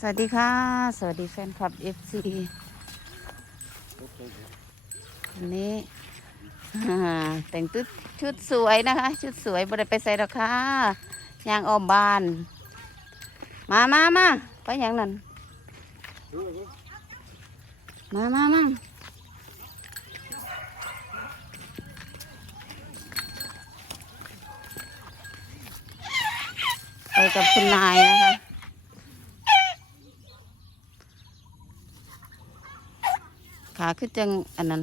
สวัสดีค่ะ สวัสดีแฟนคลับ FC วันนี้แต่งชุดชุดสวยนะคะ ชุดสวยบ่ได้ไปใส่หรอกค่ะยางออมบาน มามามาไปอย่างนั้น มามามาไปกับคุณนายนะคะ ขา คือจังอันนั้น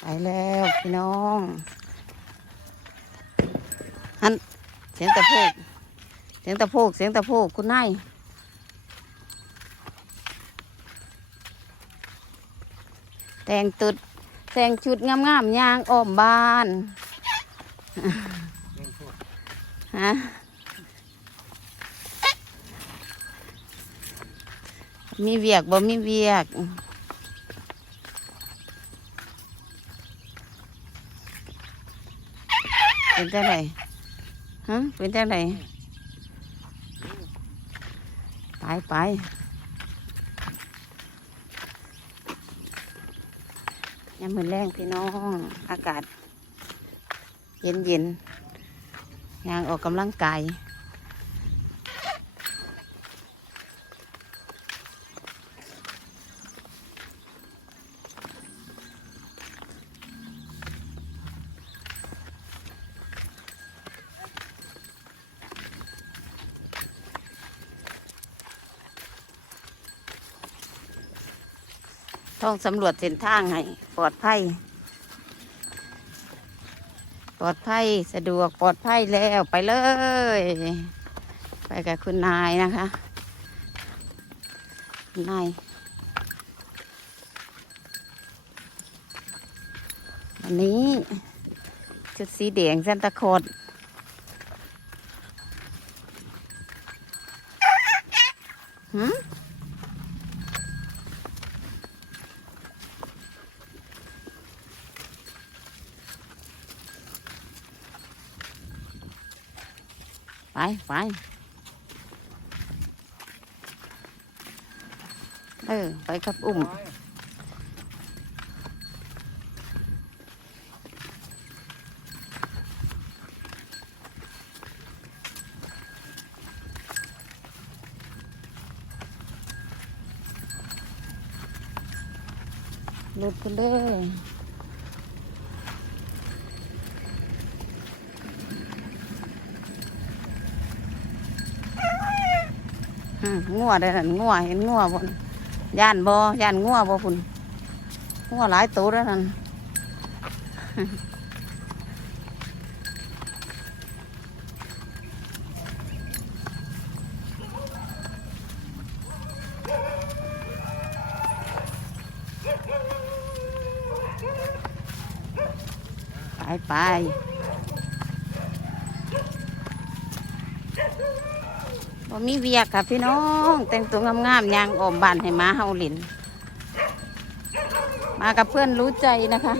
ไปแล้วพี่น้องฮันเสียงตะโพกเสียงตะโพกเสียงตะโพกคุณนาย แต่งตุดแต่งชุดงามๆยางอ้อมบ้านฮะมีเวียกบ่มีเวียกเป็นจังไดฮะเป็นจังไดไปไป เหมือนแรงพี่น้อง อากาศ เย็นเย็นๆยางออกกำลังกาย ต้องสำรวจเส้นทางให้ปลอดภัย ปลอดภัยสะดวกปลอดภัยแล้วไปเลย ไปกับคุณนายนะคะคุณนายวันนี้ ชุดสีแดงเส้นตะโคดหืม ไปไปเออ ไปกับอุ้มหลุดกันเลย งัวได้นั่นงัวเห็นงัวบนย่านบ่ย่านงัวบ่พุ่นงัวหลายตัวแล้วนั่นไปไป มีเวียกค่ะพี่น้อง แต่งตัวงามๆยางออมบานให้มาเฮาหลิน มากับเพื่อนรู้ใจนะคะ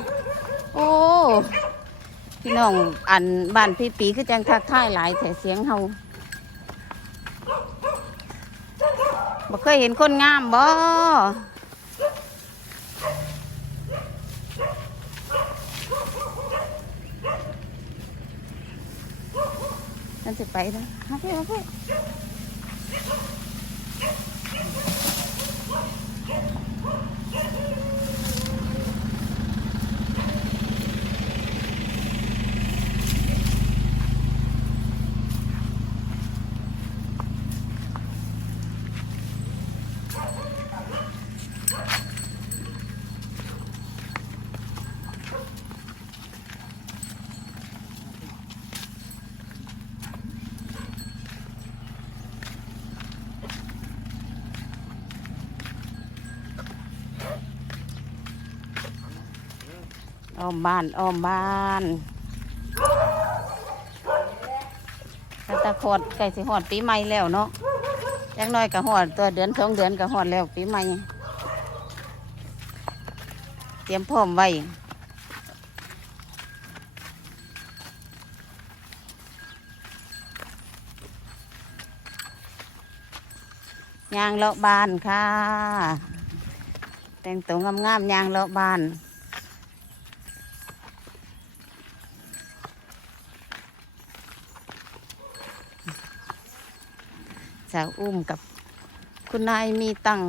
โอ้พี่น้องอันบ้านพี่ปีคือจังทักทายหลายแต่เสียงเฮาบ่เคยเห็นคนงามบ่นั่นสิไปนะมาเพื่มาเพื่ Yes. อ้อมบ้านอ้อมบ้านกระตะหอดใกล้สิหอดปีใหม่แล้วเนาะจักหน้อยก็หอดตัวเดือนสองเดือนก็หอดแล้วปีใหม่ เตรียมพร้อมไว้ยางเลาะบานค่ะ แต่งตัวงามๆยางเลาะบาน สาวอุ้มกับคุณนายมีตัง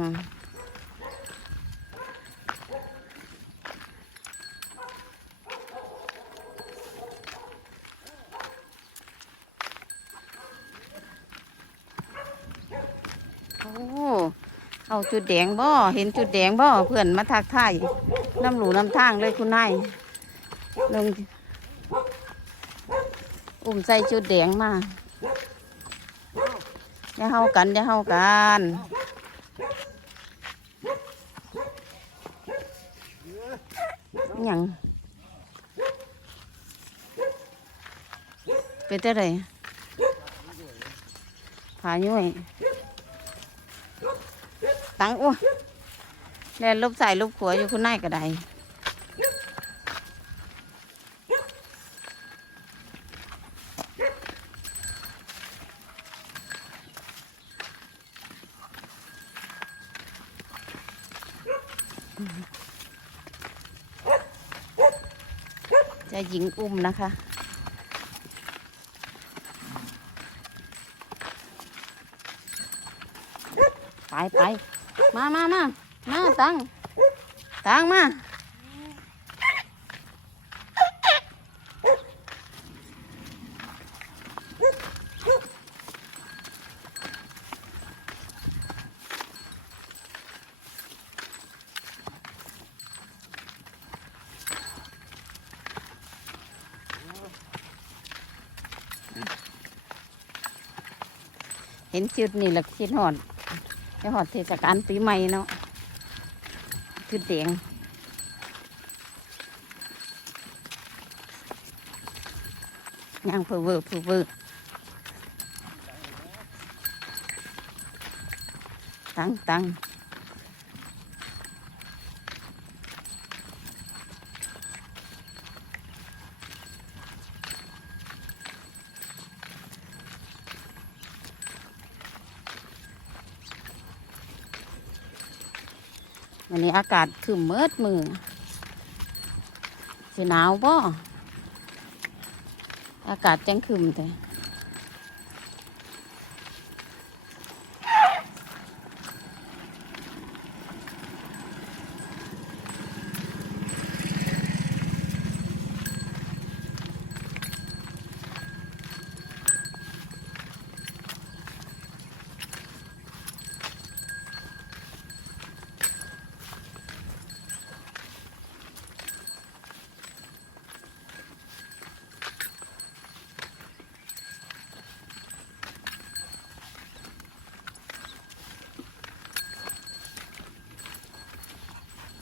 โอ้เอาจุดแดงบ่เห็นจุดแดงบ่เพื่อนมาทักทายน้ำหลูน้ำทางเลยคุณนายลงอุ้มใส่จุดแดงมา อย่าเฮากันอย่าเฮากันยังเป็นจะไรผาย่วยตังอ้วแล่นลบใส่ลบขัวอยู่คุณนายก็ได้จะ หญิงอุ้มนะคะ ไปไปมามามามาตังตังมา เห็นชุดนี่แหละชุดหอดจะหอดเทศกาลปีใหม่เนาะชุดแดงย่างเพอเวอร์เพอเวอร์ตังตัง วันนี้อากาศคือเมิดมือสิหนาวบ่อากาศจังคืมแต่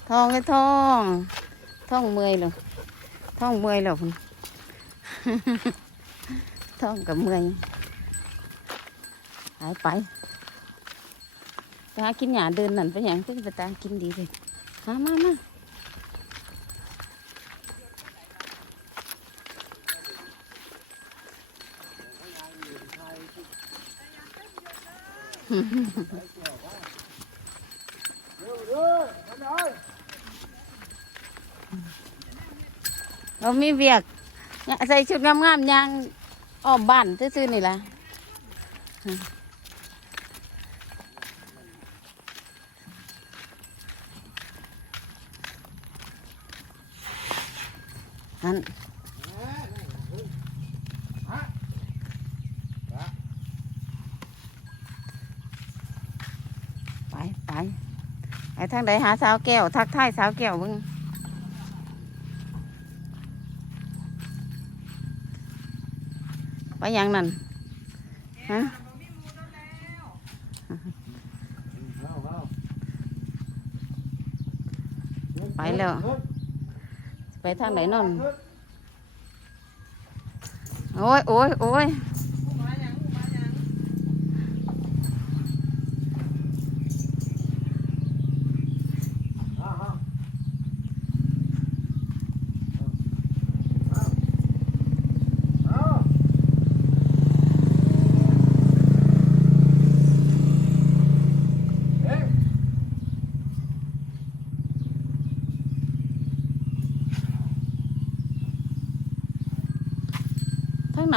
ท้องเลยท้องท้องเมื่อยเลยท้องเมื่อยแล้วคุณท้องกับเมื่อยหายไปไปหากินหยาเดินนั่นไปหยังก็ไปตามกินดีเลยหามามาเรามี เวียกเนี่ยใส่ชุดงามๆยางอ้อมบ้านซื่อๆนี่แหละนั่นไปไปไปทางใดหาสาวแก้ว ทักทายสาวแก้วมึง ไปยังนั่นฮะไปแล้วไปทางไหนนั่นโอ้ยโอ้ยโอ้ย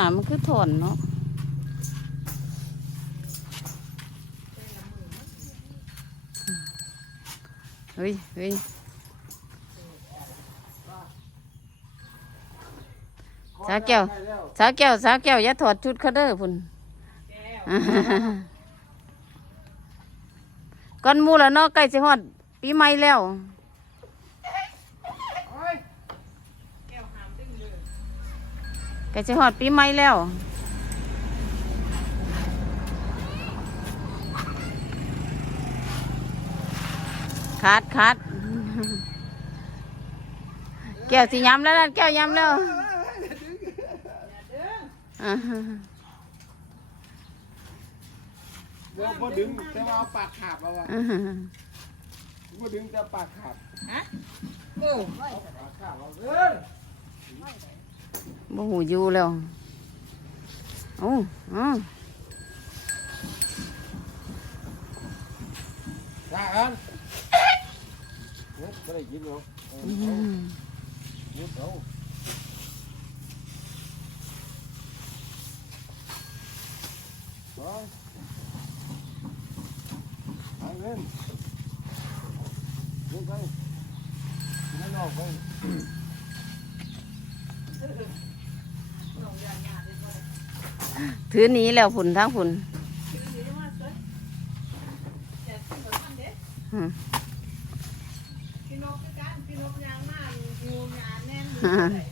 น่ะมันคือถอนเนาะเฮ้ยเฮ้ยสาวแก้วสาวแก้วสาวแก้วอย่าถอดชุดเขาเด้อพุ่นก่อนหมูแล้วเนาะใกล้สิฮอดปีใหม่แล้ว กล้สิฮอดปีใหม่แล้วขาดขาดแก้วสิย้ำแล้วนั่นแก้วย้ำแล้วอ่าฮะเดี๋ยวพอดึงแต่ว่าเอาปากขาบเอาอะอ่าฮะพอดึงแต่ปากขาบเออปากขาบเอาเอ้ย บ่หูอยู่แล้วโอ้อ๋อลาอันเฮ้ยไม่ได้กินหรอกเออ อื เอา ม ยุดเอาไปไปเล่นยุดไปไม่นอกไป ถือนี้แล้วฝุ่นทั้งฝุ่นหันงากงูยานเลย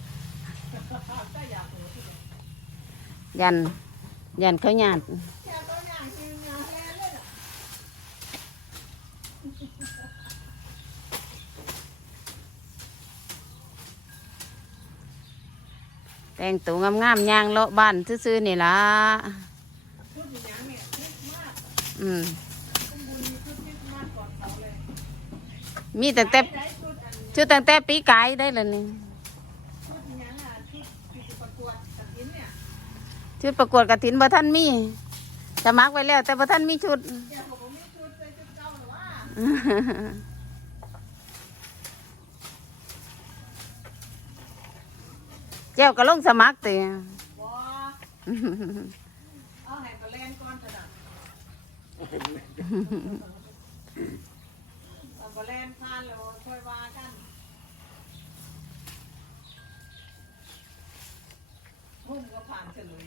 ก็อยากเหยัน ยันเขาหยาด แค่ตัวอย่างคือยางแน่นเลยอะ แต่งตัวงามๆย่างเลาะบ้านซื่อๆนี่ล่ะอืมมีชุดคิดมากก่อนเขาเลยมีตั้งแต่ชุดอันชุดตั้งแต่ปีกายได้เลยนี่ชุดประกวดกระถินบ่ท่านมีสมัครไว้แล้ว แต่บ่ท่านมีชุด แกบอกว่ามีชุดใส่ชุด เจ้าก็ลงสมัครติบ่เอาให้ไปเลนก่อนเถอะนะเอาไปเลนผ่านแล้วค่อยว่ากันพุ่มก็ผ่านเฉลย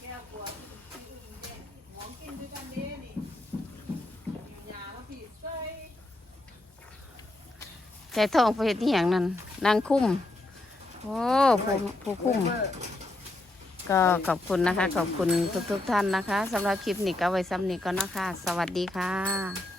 แก้วกลัวที่อื่นเด้หมองกินด้วยกันเด้นี่ยาแล้วผีใส่ ใจท้องเฮ็ดที่อย่างนั้นนางคุ้มโอ้ผู้ผู้คุ้ม ก็ขอบคุณนะคะ ขอบคุณทุกๆท่านนะคะสำหรับคลิปนี้ก็ไว้ซ้ำนี้ก็นะคะ สวัสดีค่ะ